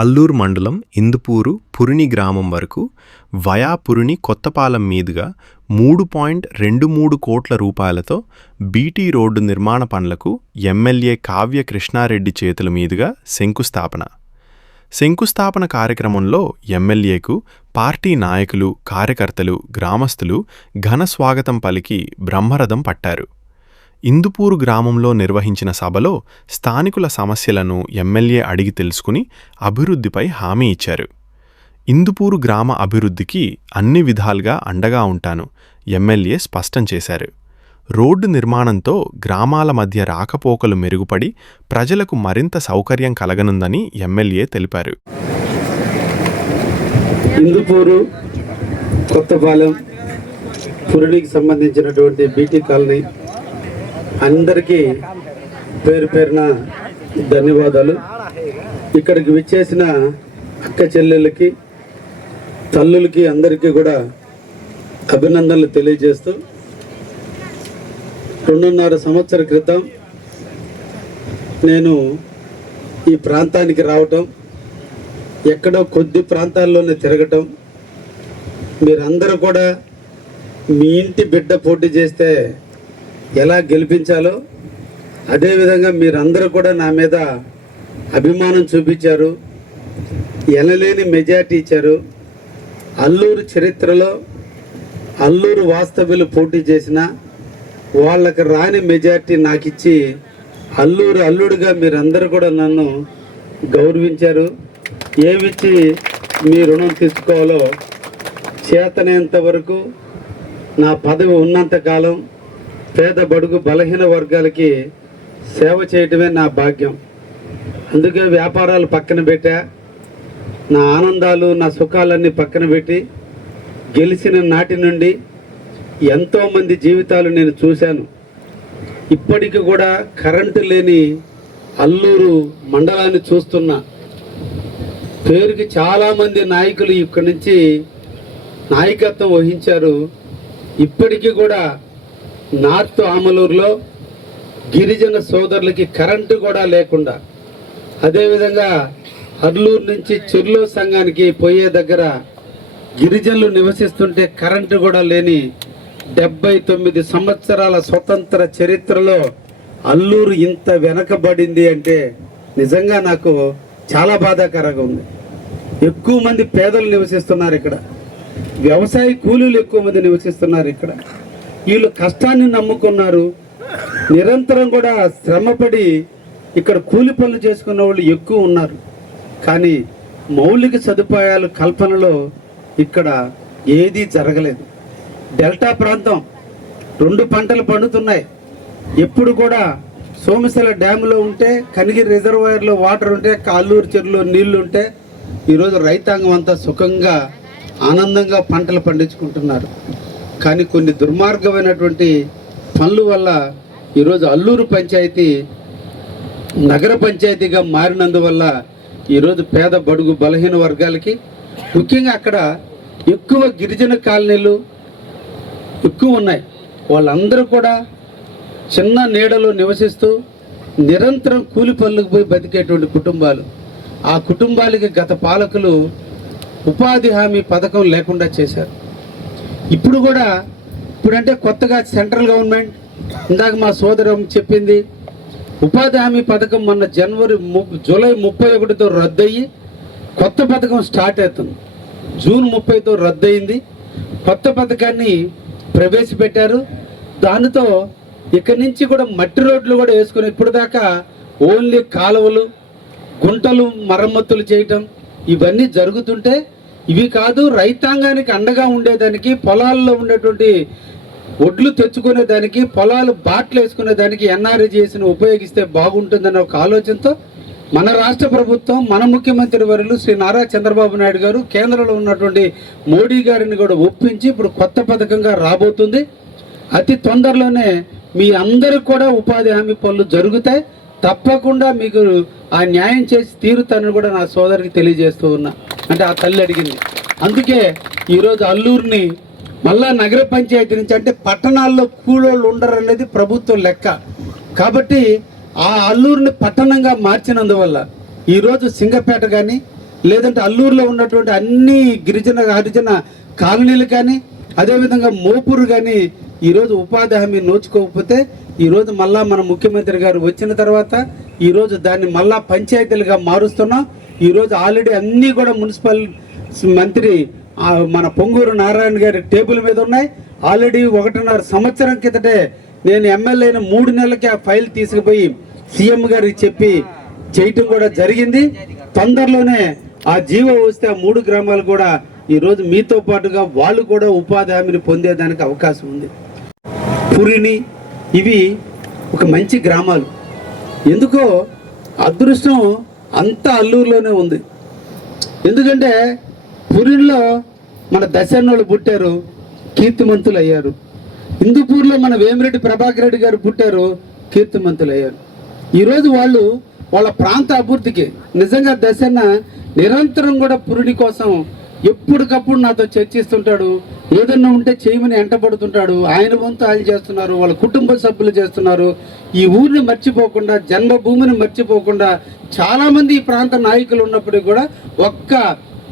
అల్లూరు మండలం ఇందుపూరు పురిని గ్రామం వరకు వయా పురిని కొత్తపాలెం మీదుగా 3.23 కోట్ల రూపాయలతో బీటీ రోడ్డు నిర్మాణ పనులకు ఎమ్మెల్యే కావ్య కృష్ణారెడ్డి చేతుల మీదుగా శంకుస్థాపన కార్యక్రమంలో ఎమ్మెల్యేకు పార్టీ నాయకులు, కార్యకర్తలు, గ్రామస్తులు ఘన స్వాగతం పలికి బ్రహ్మరథం పట్టారు. ఇందుపూరు గ్రామంలో నిర్వహించిన సభలో స్థానికుల సమస్యలను ఎమ్మెల్యే అడిగి తెలుసుకుని అభివృద్ధిపై హామీ ఇచ్చారు. ఇందుపూరు గ్రామ అభివృద్ధికి అన్ని విధాలుగా అండగా ఉంటాను ఎమ్మెల్యే స్పష్టం చేశారు. రోడ్డు నిర్మాణంతో గ్రామాల మధ్య రాకపోకలు మెరుగుపడి ప్రజలకు మరింత సౌకర్యం కలగనుందని ఎమ్మెల్యే తెలిపారు. ఇందుపూరు కొత్తపాలెం పురినికి సంబంధించినటువంటి బీటీ కాలనీ అందరికీ పేరు పేరున ధన్యవాదాలు. ఇక్కడికి విచ్చేసిన అక్క చెల్లెళ్ళకి, తల్లులకి అందరికీ కూడా అభినందనలు తెలియజేస్తూ 2.5 సంవత్సరాల క్రితం నేను ఈ ప్రాంతానికి రావటం, ఎక్కడో కొద్ది ప్రాంతాల్లోనే తిరగటం, మీరందరూ కూడా మీ ఇంటి బిడ్డ పోటీ చేస్తే ఎలా గెలిపించాలో అదేవిధంగా మీరందరూ కూడా నా మీద అభిమానం చూపించారు, ఎనలేని మెజార్టీ ఇచ్చారు. అల్లూరు చరిత్రలో అల్లూరు వాస్తవ్యులు పోటీ చేసిన వాళ్ళకి రాని మెజార్టీ నాకు ఇచ్చి అల్లూరు అల్లుడిగా మీరందరూ కూడా నన్ను గౌరవించారు. ఏమిచ్చి మీ రుణం తీసుకోవాలో చేతనేంత వరకు నా పదవి ఉన్నంతకాలం పేద బడుగు బలహీన వర్గాలకి సేవ చేయటమే నా భాగ్యం. అందుకే వ్యాపారాలు పక్కన పెట్టా, నా ఆనందాలు, నా సుఖాలన్నీ పక్కన పెట్టి గెలిచిన నాటి నుండి ఎంతోమంది జీవితాలు నేను చూశాను. ఇప్పటికి కూడా కరెంటు లేని అల్లూరు మండలాన్ని చూస్తున్నా. పేరుకి చాలామంది నాయకులు ఇక్కడి నుంచి నాయకత్వం వహించారు. ఇప్పటికీ కూడా నార్త్ ఆమలూరులో గిరిజన సోదరులకి కరెంటు కూడా లేకుండా, అదేవిధంగా అర్లూరు నుంచి చెర్లో సంఘానికి పోయే దగ్గర గిరిజనులు నివసిస్తుంటే కరెంటు కూడా లేని 79 సంవత్సరాల స్వతంత్ర చరిత్రలో అల్లూరు ఇంత వెనకబడింది అంటే నిజంగా నాకు చాలా బాధాకరంగా ఉంది. ఎక్కువ మంది పేదలు నివసిస్తున్నారు ఇక్కడ, వ్యవసాయ కూలీలు ఎక్కువ మంది నివసిస్తున్నారు ఇక్కడ. వీళ్ళు కష్టాన్ని నమ్ముకున్నారు, నిరంతరం కూడా శ్రమపడి ఇక్కడ కూలి పనులు చేసుకున్న వాళ్ళు ఎక్కువ ఉన్నారు. కానీ మౌలిక సదుపాయాల కల్పనలో ఇక్కడ ఏదీ జరగలేదు. డెల్టా ప్రాంతం 2 పంటలు పండుతున్నాయి. ఎప్పుడు కూడా సోమశిల డ్యాములో ఉంటే, కనిగిరి రిజర్వాయర్లో వాటర్ ఉంటే, అల్లూరు చెరువులో నీళ్లు ఉంటే ఈరోజు రైతాంగం అంతా సుఖంగా ఆనందంగా పంటలు పండించుకుంటున్నారు. కానీ కొన్ని దుర్మార్గమైనటువంటి పనుల వల్ల ఈరోజు అల్లూరు పంచాయతీ నగర పంచాయతీగా మారినందువల్ల ఈరోజు పేద బడుగు బలహీన వర్గాలకి, ముఖ్యంగా అక్కడ ఎక్కువ గిరిజన కాలనీలు ఎక్కువ ఉన్నాయి. వాళ్ళందరూ కూడా చిన్న నీడలో నివసిస్తూ నిరంతరం కూలి పనులకు పోయి బతికేటువంటి కుటుంబాలు. ఆ కుటుంబాలకి గత పాలకులు ఉపాధి హామీ పథకం లేకుండా చేశారు. ఇప్పుడంటే కొత్తగా సెంట్రల్ గవర్నమెంట్, ఇందాక మా సోదరం చెప్పింది, ఉపాధి హామీ పథకం మొన్న జూలై 31తో రద్దయ్యి కొత్త పథకం స్టార్ట్ అవుతుంది. జూన్ 30తో రద్దయింది. కొత్త పథకాన్ని ప్రవేశపెట్టారు. దానితో ఇక్కడి నుంచి కూడా మట్టి రోడ్లు కూడా వేసుకుని, ఇప్పుడు దాకా ఓన్లీ కాలువలు, గుంటలు మరమ్మతులు చేయటం ఇవన్నీ జరుగుతుంటే, ఇవి కాదు రైతాంగానికి అండగా ఉండేదానికి, పొలాల్లో ఉండేటువంటి ఒడ్లు తెచ్చుకునేదానికి, పొలాలు బాట్లు వేసుకునేదానికి ఎన్ఆర్జీఎస్ని ఉపయోగిస్తే బాగుంటుందన్న ఒక ఆలోచనతో మన రాష్ట్ర ప్రభుత్వం, మన ముఖ్యమంత్రి వర్యులు శ్రీ నారా చంద్రబాబు నాయుడు గారు కేంద్రంలో ఉన్నటువంటి మోడీ గారిని కూడా ఒప్పించి ఇప్పుడు కొత్త పథకంగా రాబోతుంది. అతి తొందరలోనే మీ అందరికి కూడా ఉపాధి హామీ పనులు జరుగుతాయి. తప్పకుండా మీకు ఆ న్యాయం చేసి తీరుతానని కూడా నా సోదరికి తెలియజేస్తూ ఉన్నా. అంటే ఆ తల్లి అడిగింది. అందుకే ఈరోజు అల్లూరుని మళ్ళా నగర పంచాయతీ నుంచి, అంటే పట్టణాల్లో కూలోళ్ళు ఉండరు అనేది ప్రభుత్వం లెక్క. కాబట్టి ఆ అల్లూరుని పట్టణంగా మార్చినందువల్ల ఈరోజు సింగపేట కానీ, లేదంటే అల్లూరులో ఉన్నటువంటి అన్ని గిరిజన హరిజన కాలనీలు కానీ అదేవిధంగా మోపూరు కానీ ఈరోజు ఉపాధి హామీ నోచుకోకపోతే ఈరోజు మళ్ళా మన ముఖ్యమంత్రి గారు వచ్చిన తర్వాత ఈరోజు దాన్ని మళ్ళా పంచాయతీలుగా మారుస్తున్నాం. ఈరోజు ఆల్రెడీ అన్నీ కూడా మున్సిపల్ మంత్రి మన పొంగూరు నారాయణ గారి టేబుల్ మీద ఉన్నాయి. ఆల్రెడీ 1.5 సంవత్సరం కిందటే నేను ఎమ్మెల్యే అయిన 3 నెలలకి ఆ ఫైల్ తీసుకుపోయి సీఎం గారికి చెప్పి చేయటం కూడా జరిగింది. తొందరలోనే ఆ జీవో వస్తే ఆ 3 గ్రామాలు కూడా ఈరోజు మీతో పాటుగా వాళ్ళు కూడా ఉపాధి హామీని పొందేదానికి అవకాశం ఉంది. పురిని ఇవి ఒక మంచి గ్రామాలు. ఎందుకో అదృష్టం అంతా అల్లూరులోనే ఉంది. ఎందుకంటే పురిలో మన దశన్నోళ్ళు పుట్టారు, కీర్తిమంతులు అయ్యారు. హిందూపూర్లో మన వేమిరెడ్డి ప్రభాకర్ రెడ్డి గారు పుట్టారు, కీర్తిమంతులు అయ్యారు. ఈరోజు వాళ్ళు వాళ్ళ ప్రాంత అభివృద్ధికి నిజంగా దశన్న నిరంతరం కూడా పురిని కోసం ఎప్పటికప్పుడు నాతో చర్చిస్తుంటాడు. ఏదన్నా ఉంటే చేయమని ఎంటబడుతుంటాడు. ఆయన వంతు ఆయన చేస్తున్నారు, వాళ్ళ కుటుంబ సభ్యులు చేస్తున్నారు. ఈ ఊరిని మర్చిపోకుండా, జన్మభూమిని మర్చిపోకుండా చాలామంది ఈ ప్రాంత నాయకులు ఉన్నప్పటికీ కూడా ఒక్క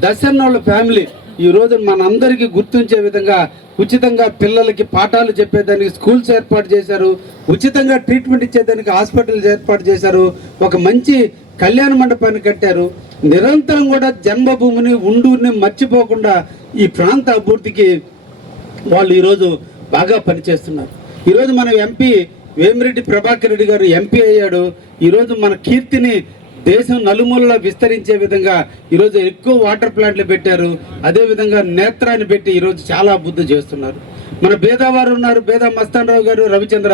దశన్నోళ్ళ ఫ్యామిలీ ఈరోజు మనందరికీ గుర్తుంచే విధంగా ఉచితంగా పిల్లలకి పాఠాలు చెప్పేదానికి స్కూల్స్ ఏర్పాటు చేశారు, ఉచితంగా ట్రీట్మెంట్ ఇచ్చేదానికి హాస్పిటల్స్ ఏర్పాటు చేశారు, ఒక మంచి కళ్యాణ మండపాన్ని కట్టారు. నిరంతరం కూడా జన్మభూమిని ఉండూరిని మర్చిపోకుండా ఈ ప్రాంత అభివృద్ధికి వాళ్ళు ఈరోజు బాగా పనిచేస్తున్నారు. ఈరోజు మన ఎంపీ వేమిరెడ్డి ప్రభాకర్ రెడ్డి గారు ఎంపీ అయ్యాడు. ఈరోజు మన కీర్తిని దేశం నలుమూలలో విస్తరించే విధంగా ఈరోజు ఎక్కువ వాటర్ ప్లాంట్లు పెట్టారు. అదేవిధంగా నేత్రాన్ని పెట్టి ఈరోజు చాలా అభివృద్ధి చేస్తున్నారు. మన బేదావారు ఉన్నారు, బేదా మస్తానరావు గారు, రవిచంద్ర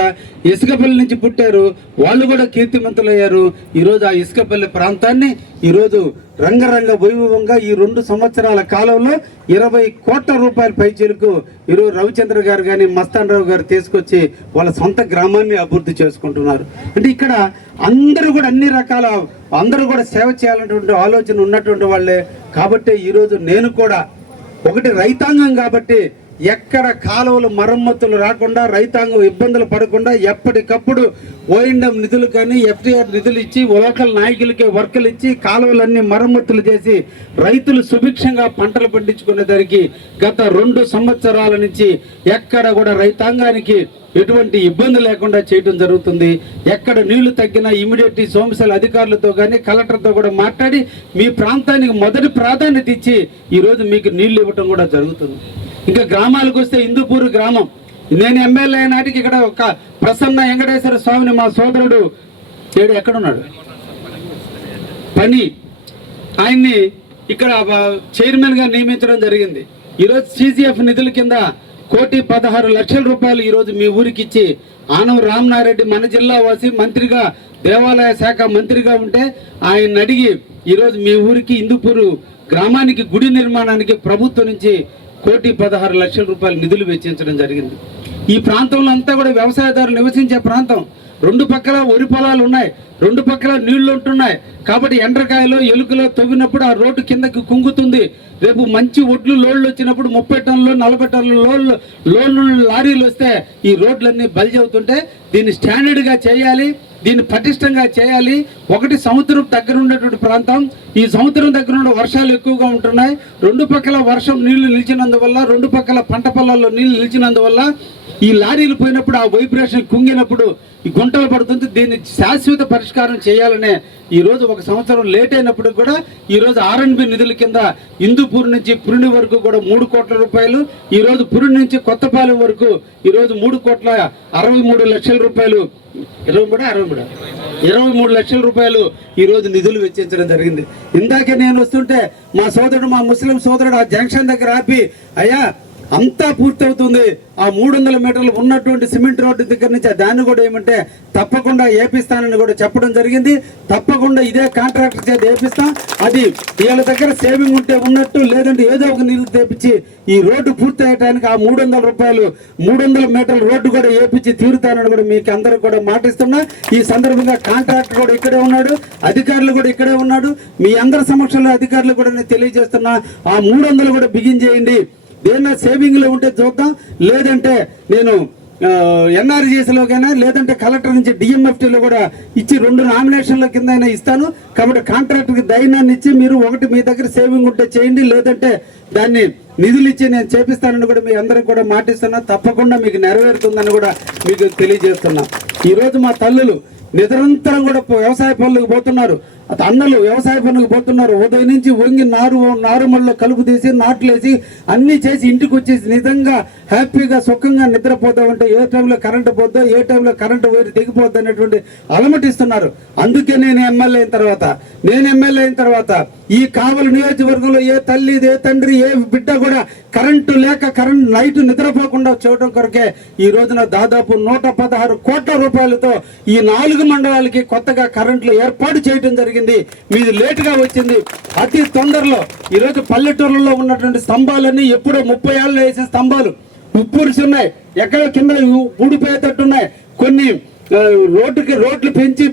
ఇసుకపల్లి నుంచి పుట్టారు, వాళ్ళు కూడా కీర్తిమంతులు అయ్యారు. ఈరోజు ఆ ఇసుకపల్లి ప్రాంతాన్ని ఈరోజు రంగరంగ వైభవంగా ఈ 2 సంవత్సరాల కాలంలో 20 కోట్ల రూపాయల పైచీలకు ఈరోజు రవిచంద్ర గారు కానీ మస్తానరావు గారు తీసుకొచ్చి వాళ్ళ సొంత గ్రామాన్ని అభివృద్ధి చేసుకుంటున్నారు. అంటే ఇక్కడ అందరూ కూడా అన్ని రకాల అందరూ కూడా సేవ చేయాలన్నటువంటి ఆలోచన ఉన్నటువంటి వాళ్ళే. కాబట్టి ఈరోజు నేను కూడా ఒకటి రైతాంగం కాబట్టి ఎక్కడ కాలువలు మరమ్మతులు రాకుండా, రైతాంగం ఇబ్బందులు పడకుండా ఎప్పటికప్పుడు ఓఎండ్ఎం నిధులు కానీ ఎఫ్టీఆర్ నిధులు ఇచ్చి లోకల్ నాయకులకి వర్కులు ఇచ్చి కాలువలన్నీ మరమ్మతులు చేసి రైతులు సుభిక్షంగా పంటలు పండించుకునేదానికి గత 2 సంవత్సరాల నుంచి ఎక్కడ కూడా రైతాంగానికి ఎటువంటి ఇబ్బంది లేకుండా చేయడం జరుగుతుంది. ఎక్కడ నీళ్లు తగ్గినా ఇమీడియట్ సోమశిల అధికారులతో కానీ కలెక్టర్తో కూడా మాట్లాడి మీ ప్రాంతానికి మొదటి ప్రాధాన్యత ఇచ్చి ఈరోజు మీకు నీళ్లు ఇవ్వటం కూడా జరుగుతుంది. ఇంకా గ్రామాలకు వస్తే హిందూపూర్ గ్రామం, నేను ఎమ్మెల్యే నాటికి ఇక్కడ ఒక ప్రసన్న వెంకటేశ్వర స్వామిని మా సోదరుడు ఎక్కడున్నాడు పని ఆయన్ని ఇక్కడ చైర్మన్గా నియమించడం జరిగింది. ఈరోజు CGF నిధుల కింద 1,16,00,000 రూపాయలు ఈరోజు మీ ఊరికి ఇచ్చి ఆనవ రామనారెడ్డి మన జిల్లా వాసి మంత్రిగా దేవాలయ శాఖ మంత్రిగా ఉంటే ఆయన అడిగి ఈరోజు మీ ఊరికి హిందూపూరు గ్రామానికి గుడి నిర్మాణానికి ప్రభుత్వం నుంచి 1,16,00,000 రూపాయలు నిధులు వెచ్చించడం జరిగింది. ఈ ప్రాంతంలో అంతా కూడా వ్యవసాయదారులు నివసించే ప్రాంతం. 2 పక్కల వరి పొలాలు ఉన్నాయి, 2 పక్కల నీళ్లు ఉంటున్నాయి. కాబట్టి ఎండ్రకాయలో ఎలుకలో తవ్వినప్పుడు ఆ రోడ్డు కిందకి కుంగుతుంది. రేపు మంచి ఒడ్లు లోడ్లు వచ్చినప్పుడు 30 టన్నులు 40 టన్నుల లోడ్లు లారీలు వస్తే ఈ రోడ్లన్నీ బల్జ్ అవుతుంటే దీన్ని స్టాండర్డ్గా చేయాలి, దీన్ని పటిష్టంగా చేయాలి. ఒకటి సముద్రం దగ్గర ఉన్నటువంటి ప్రాంతం, ఈ సముద్రం దగ్గర ఉన్న వర్షాలు ఎక్కువగా ఉంటున్నాయి. 2 పక్కల వర్షం నీళ్లు నిలిచినందువల్ల, 2 పక్కల పంట పొలాల్లో నీళ్లు నిలిచినందువల్ల ఈ లారీలు పోయినప్పుడు ఆ వైబ్రేషన్ కుంగినప్పుడు ఈ గుంటలు పడుతుంది. దీన్ని శాశ్వత పరిష్కారం చేయాలనే ఈరోజు 1 సంవత్సరం లేట్ అయినప్పుడు కూడా ఈరోజు R&B నిధుల కింద హిందూపూర్ నుంచి పురిని వరకు కూడా 3 కోట్ల రూపాయలు, ఈరోజు పురిని నుంచి కొత్తపాలెం వరకు ఈరోజు 3,63,00,000 రూపాయలు, 23 లక్షల రూపాయలు ఈరోజు నిధులు వెచ్చించడం జరిగింది. ఇందాకే నేను వస్తుంటే మా సోదరుడు, మా ముస్లిం సోదరుడు ఆ జంక్షన్ దగ్గర ఆపి, అయ్యా అంతా పూర్తవుతుంది, ఆ 300 మీటర్లు ఉన్నటువంటి సిమెంట్ రోడ్డు దగ్గర నుంచి దాన్ని కూడా ఏమంటే తప్పకుండా ఏపిస్తానని కూడా చెప్పడం జరిగింది. తప్పకుండా ఇదే కాంట్రాక్టర్ చేత ఏపిస్తాం. అది వీళ్ళ దగ్గర సేవింగ్ ఉంటే ఉన్నట్టు, లేదంటే ఏదో ఒక నిధులు తెప్పించి ఈ రోడ్డు పూర్తి అయ్యడానికి ఆ 300 రూపాయలు 300 మీటర్ల రోడ్డు కూడా ఏపించి తీరుతానని కూడా మీకు అందరూ కూడా మాటిస్తున్నా. ఈ సందర్భంగా కాంట్రాక్టర్ కూడా ఇక్కడే ఉన్నాడు, అధికారులు కూడా ఇక్కడే ఉన్నాడు. మీ అందరి సమక్షంలో అధికారులు కూడా నేను తెలియజేస్తున్నా, ఆ 300 కూడా బిగిన్ చేయండి. దేన్న సేవింగ్లో ఉంటే చూద్దాం, లేదంటే నేను ఎన్ఆర్జీఎస్లోకైనా లేదంటే కలెక్టర్ నుంచి డిఎంఎఫ్టీలో కూడా ఇచ్చి 2 నామినేషన్ల కింద అయినా ఇస్తాను. కాబట్టి కాంట్రాక్టర్కి ధైర్యాన్ని ఇచ్చి మీరు ఒకటి మీ దగ్గర సేవింగ్ ఉంటే చేయండి, లేదంటే దాన్ని నిధులు ఇచ్చి నేను చేపిస్తానని కూడా మీ అందరికి కూడా మాటిస్తున్నా. తప్పకుండా మీకు నెరవేరుతుందని కూడా మీకు తెలియజేస్తున్నా. ఈరోజు మా తల్లులు నిరంతరం కూడా వ్యవసాయ పనులకు పోతున్నారు, అన్నలు వ్యవసాయ పనులకు పోతున్నారు. ఉదయం నుంచి వంగి నారుమల్లో కలుపు తీసి నాట్లేసి అన్ని చేసి ఇంటికి వచ్చేసి నిజంగా హ్యాపీగా సుఖంగా నిద్రపోతామంటే ఏ టైంలో కరెంటు పోద్దో, ఏ టైంలో కరెంటు వైరు తెగిపోద్దో అనేటువంటి అలమటిస్తున్నారు. అందుకే నేను ఎమ్మెల్యే అయిన తర్వాత ఈ కావలి నియోజకవర్గంలో ఏ తల్లి, ఏ తండ్రి, ఏ బిడ్డ కూడా కరెంటు లేక నైట్ నిద్రపోకుండా చూడటం కొరకే ఈ రోజున దాదాపు 116 కోట్ల రూపాయలతో ఈ 4 మండలాలకి కొత్తగా కరెంట్లు ఏర్పాటు చేయడం జరిగింది. మీది లేటుగా వచ్చింది. అతి తొందరలో ఈరోజు పల్లెటూర్లలో ఉన్నటువంటి స్తంభాలన్నీ ఎప్పుడో 30 ఏళ్ళు వేసిన స్తంభాలు ఉప్పూరిసి ఉన్నాయి, ఎక్కడ కింద ఊడిపోయేటట్టున్నాయి. కొన్ని రోడ్లు పెంచి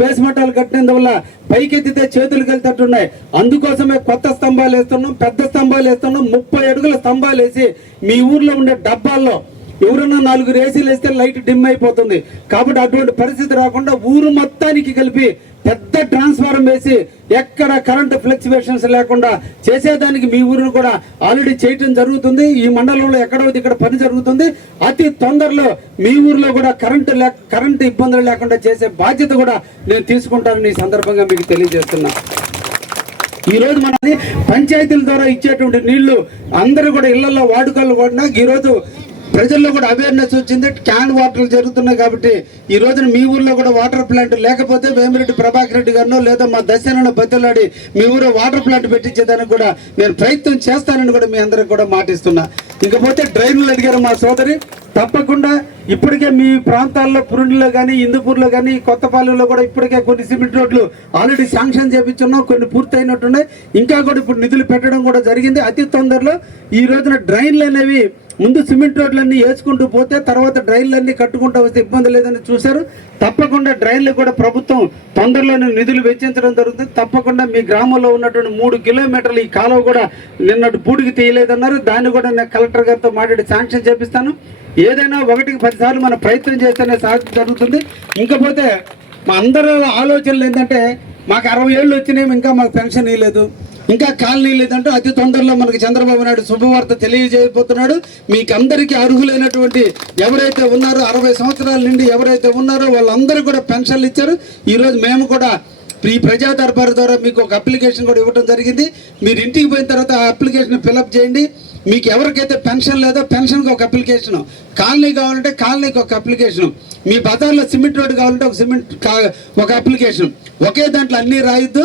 బేస్మెంటాలు కట్టినందువల్ల పైకెత్తితే చేతులు వెళ్తట్టున్నాయి. అందుకోసమే కొత్త స్తంభాలు వేస్తున్నాం, పెద్ద స్తంభాలు వేస్తున్నాం. 30 అడుగుల స్తంభాలు వేసి మీ ఊర్లో ఉండే డబ్బాల్లో ఎవరన్నా 4 ఏసీలు వేస్తే లైట్ డిమ్ అయిపోతుంది. కాబట్టి అటువంటి పరిస్థితి రాకుండా ఊరు మొత్తానికి కలిపి పెద్ద ట్రాన్స్ఫార్మర్ వేసి ఎక్కడ కరెంటు ఫ్లక్చువేషన్స్ లేకుండా చేసేదానికి మీ ఊరిని కూడా ఆల్రెడీ చేయటం జరుగుతుంది. ఈ మండలంలో ఎక్కడో ఇక్కడ పని జరుగుతుంది. అతి తొందరలో మీ ఊరిలో కూడా కరెంటు ఇబ్బందులు లేకుండా చేసే బాధ్యత కూడా నేను తీసుకుంటానని ఈ సందర్భంగా మీకు తెలియజేస్తున్నా. ఈ రోజు మనది పంచాయతీల ద్వారా ఇచ్చేటువంటి నీళ్లు అందరూ కూడా ఇళ్లలో వాడుకలు కూడా ఈరోజు ప్రజల్లో కూడా అవేర్నెస్ వచ్చింది. క్యాన్ వాటర్లు జరుగుతున్నాయి. కాబట్టి ఈ రోజున మీ ఊర్లో కూడా వాటర్ ప్లాంట్ లేకపోతే వేమిరెడ్డి ప్రభాకర్ రెడ్డి గారినో లేదా మా దశనో బతిలాడి మీ ఊరు వాటర్ ప్లాంట్ పెట్టించేదానికి కూడా నేను ప్రయత్నం చేస్తానని కూడా మీ అందరికి కూడా మాటిస్తున్నా. ఇంకపోతే డ్రైన్లు అడిగారు మా సోదరి, తప్పకుండా ఇప్పటికే మీ ప్రాంతాల్లో పురుండిలో కానీ, ఇందుపూర్లో కానీ, కొత్తపాలెంలో కూడా ఇప్పటికే కొన్ని సిమెంట్ రోడ్లు ఆల్రెడీ శాంక్షన్ చేపించున్నాం, కొన్ని పూర్తయినట్టున్నాయి. ఇంకా కూడా ఇప్పుడు నిధులు పెట్టడం కూడా జరిగింది. అతి తొందరలో ఈ రోజున డ్రైన్లు అనేవి ముందు సిమెంట్ రోడ్లన్నీ వేసుకుంటూ పోతే తర్వాత డ్రైన్లన్నీ కట్టుకుంటూ వస్తే ఇబ్బంది లేదని చూశారు. తప్పకుండా డ్రైన్లు కూడా ప్రభుత్వం తొందరలోనే నిధులు వెచ్చించడం జరుగుతుంది. తప్పకుండా మీ గ్రామంలో ఉన్నటువంటి 3 కిలోమీటర్లు ఈ కాలువ కూడా నిన్నటి పూడికి తీయలేదన్నారు. దాన్ని కూడా నేను కలెక్టర్ గారితో మాట్లాడి శాంక్షన్ చేపిస్తాను. ఏదైనా 1కి 10 సార్లు మనం ప్రయత్నం చేస్తేనే సాధ్యం జరుగుతుంది. ఇంకపోతే మా అందరి ఆలోచనలు ఏంటంటే మాకు 60 ఏళ్ళు వచ్చినాయి, ఇంకా మాకు పెన్షన్ ఇవ్వలేదు, ఇంకా కాలనీ లేదంటే అతి తొందరలో మనకి చంద్రబాబు నాయుడు శుభవార్త తెలియజేయబోతున్నాడు. మీకు అందరికీ అర్హులైనటువంటి ఎవరైతే ఉన్నారో 60 సంవత్సరాల నుండి ఎవరైతే ఉన్నారో వాళ్ళందరూ కూడా పెన్షన్లు ఇచ్చారు. ఈరోజు మేము కూడా ఈ ప్రజా దర్బార్ ద్వారా మీకు ఒక అప్లికేషన్ కూడా ఇవ్వడం జరిగింది. మీరు ఇంటికి పోయిన తర్వాత ఆ అప్లికేషన్ ఫిలప్ చేయండి. మీకు ఎవరికైతే పెన్షన్ లేదో పెన్షన్కి ఒక అప్లికేషను, కాలనీ కావాలంటే కాలనీకి ఒక అప్లికేషను, మీ బజార్లో సిమెంట్ రోడ్డు కావాలంటే ఒక అప్లికేషన్. ఒకే దాంట్లో అన్నీ రాయొద్దు.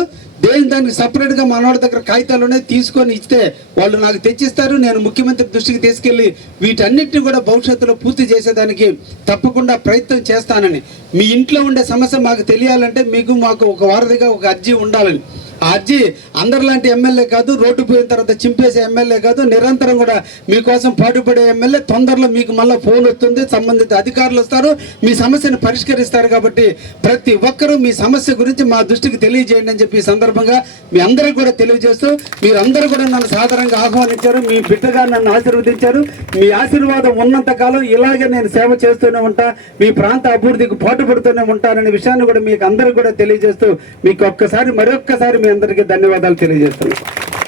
దానికి సపరేట్గా మనోడి దగ్గర కాగితాలు ఉన్నాయి, తీసుకొని ఇస్తే వాళ్ళు నాకు తెచ్చిస్తారు. నేను ముఖ్యమంత్రి దృష్టికి తీసుకెళ్ళి వీటన్నిటిని కూడా భవిష్యత్తులో పూర్తి చేసేదానికి తప్పకుండా ప్రయత్నం చేస్తానని. మీ ఇంట్లో ఉండే సమస్య మాకు తెలియాలంటే మాకు ఒక వారధిగా ఒక అర్జీ ఉండాలని. ఆ అర్జీ అందరిలాంటి ఎమ్మెల్యే కాదు, రోడ్డు పోయిన తర్వాత చింపేసే ఎమ్మెల్యే కాదు, నిరంతరం కూడా మీకోసం పాటుపడే ఎమ్మెల్యే. తొందరలో మీకు మళ్ళీ ఫోన్ వస్తుంది, సంబంధిత అధికారులు వస్తారు, మీ సమస్యను పరిష్కరిస్తారు. కాబట్టి ప్రతి ఒక్కరూ మీ సమస్య గురించి మా దృష్టికి తెలియజేయండి అని చెప్పి ఈ సందర్భంగా మీ అందరికీ కూడా తెలియజేస్తూ, మీరందరూ కూడా నన్ను సాధారణంగా ఆహ్వానించారు, మీ బిడ్డగా నన్ను ఆశీర్వదించారు. మీ ఆశీర్వాదం ఉన్నంత కాలం ఇలాగే నేను సేవ చేస్తూనే ఉంటా, మీ ప్రాంత అభివృద్ధికి పాటుపడుతూనే ఉంటాననే విషయాన్ని కూడా మీకు అందరికీ కూడా తెలియజేస్తూ మీకు మరొక్కసారి మీ అందరికీ ధన్యవాదాలు తెలియజేస్తున్నాను.